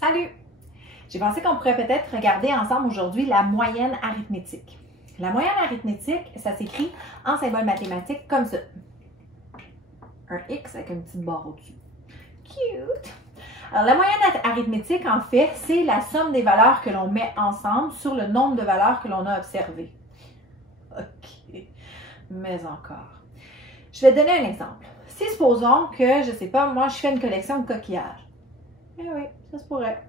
Salut! J'ai pensé qu'on pourrait peut-être regarder ensemble aujourd'hui la moyenne arithmétique. La moyenne arithmétique, ça s'écrit en symbole mathématique comme ça. Un X avec une petite barre au-dessus. Cute! Alors, la moyenne arithmétique, en fait, c'est la somme des valeurs que l'on met ensemble sur le nombre de valeurs que l'on a observées. OK. Mais encore. Je vais donner un exemple. Si supposons que, je ne sais pas, moi, je fais une collection de coquillages. Eh oui, ça se pourrait.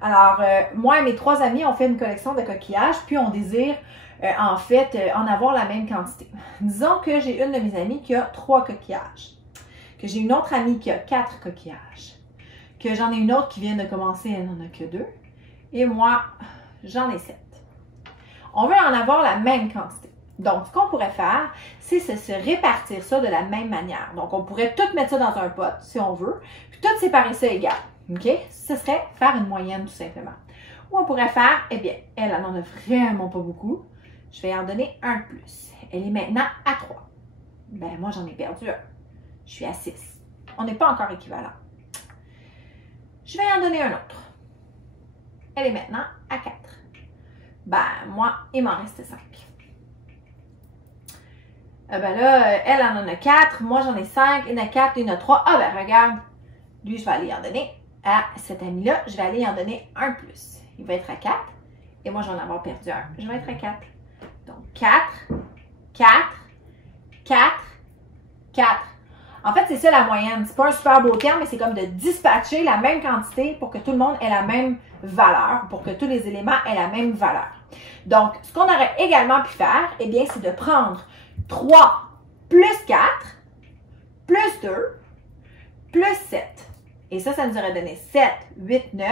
Alors, moi et mes 3 amis, on fait une collection de coquillages, puis on désire, en fait, en avoir la même quantité. Disons que j'ai une de mes amies qui a 3 coquillages, que j'ai une autre amie qui a 4 coquillages, que j'en ai une autre qui vient de commencer, elle n'en a que 2, et moi, j'en ai 7. On veut en avoir la même quantité. Donc, ce qu'on pourrait faire, c'est se répartir ça de la même manière. Donc, on pourrait tout mettre ça dans un pot, si on veut, puis tout séparer ça égal. OK? Ce serait faire une moyenne, tout simplement. Ou on pourrait faire, eh bien, elle n'en a vraiment pas beaucoup. Je vais en donner un de plus. Elle est maintenant à 3. Ben, moi, j'en ai perdu un. Je suis à 6. On n'est pas encore équivalent. Je vais en donner un autre. Elle est maintenant à 4. Ben, moi, il m'en reste 5. Ben là, elle en a 4. Moi, j'en ai 5. Il y en a 4. Il y en a 3. Ah, ben, regarde. Lui, je vais aller en donner à cet ami-là. Je vais aller en donner un plus. Il va être à 4. Et moi, je vais en avoir perdu un. Je vais être à 4. Donc, 4, 4, 4, 4. En fait, c'est ça la moyenne. C'est pas un super beau terme, mais c'est comme de dispatcher la même quantité pour que tout le monde ait la même valeur, pour que tous les éléments aient la même valeur. Donc, ce qu'on aurait également pu faire, eh bien, c'est de prendre 3 plus 4, plus 2, plus 7. Et ça nous aurait donné 7, 8, 9,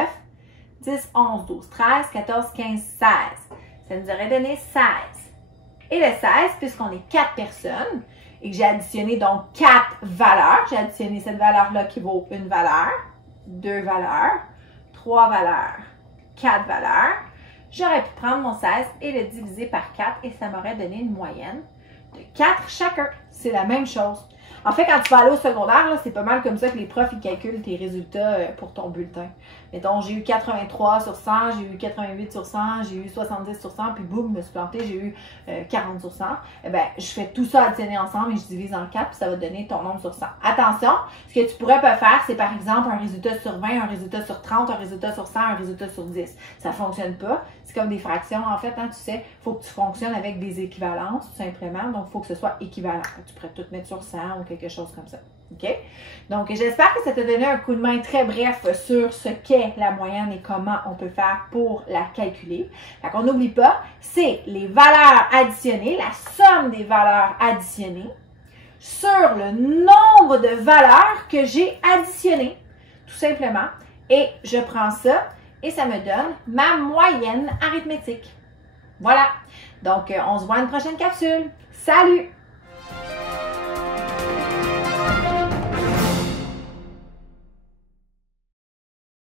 10, 11, 12, 13, 14, 15, 16. Ça nous aurait donné 16. Et le 16, puisqu'on est 4 personnes, et que j'ai additionné donc 4 valeurs, j'ai additionné cette valeur-là qui vaut une valeur, 2 valeurs, 3 valeurs, 4 valeurs, j'aurais pu prendre mon 16 et le diviser par 4 et ça m'aurait donné une moyenne de 4 chacun. C'est la même chose. En fait, quand tu vas aller au secondaire, c'est pas mal comme ça que les profs ils calculent tes résultats pour ton bulletin. Mettons, j'ai eu 83 sur 100, j'ai eu 88 sur 100, j'ai eu 70 sur 100, puis boum, je me suis plantée, j'ai eu 40 sur 100. Eh bien, je fais tout ça additionner ensemble et je divise en 4, puis ça va te donner ton nombre sur 100. Attention, ce que tu pourrais pas faire, c'est par exemple un résultat sur 20, un résultat sur 30, un résultat sur 100, un résultat sur 10. Ça fonctionne pas. C'est comme des fractions, en fait, hein, tu sais, il faut que tu fonctionnes avec des équivalences, tout simplement. Donc, il faut que ce soit équivalent. Tu pourrais tout mettre sur 100 ou quelque chose comme ça. OK? Donc, j'espère que ça t'a donné un coup de main très bref sur ce qu'est la moyenne et comment on peut faire pour la calculer. Fait qu'on n'oublie pas, c'est les valeurs additionnées, la somme des valeurs additionnées sur le nombre de valeurs que j'ai additionnées, tout simplement. Et je prends ça et ça me donne ma moyenne arithmétique. Voilà. Donc, on se voit à une prochaine capsule. Salut!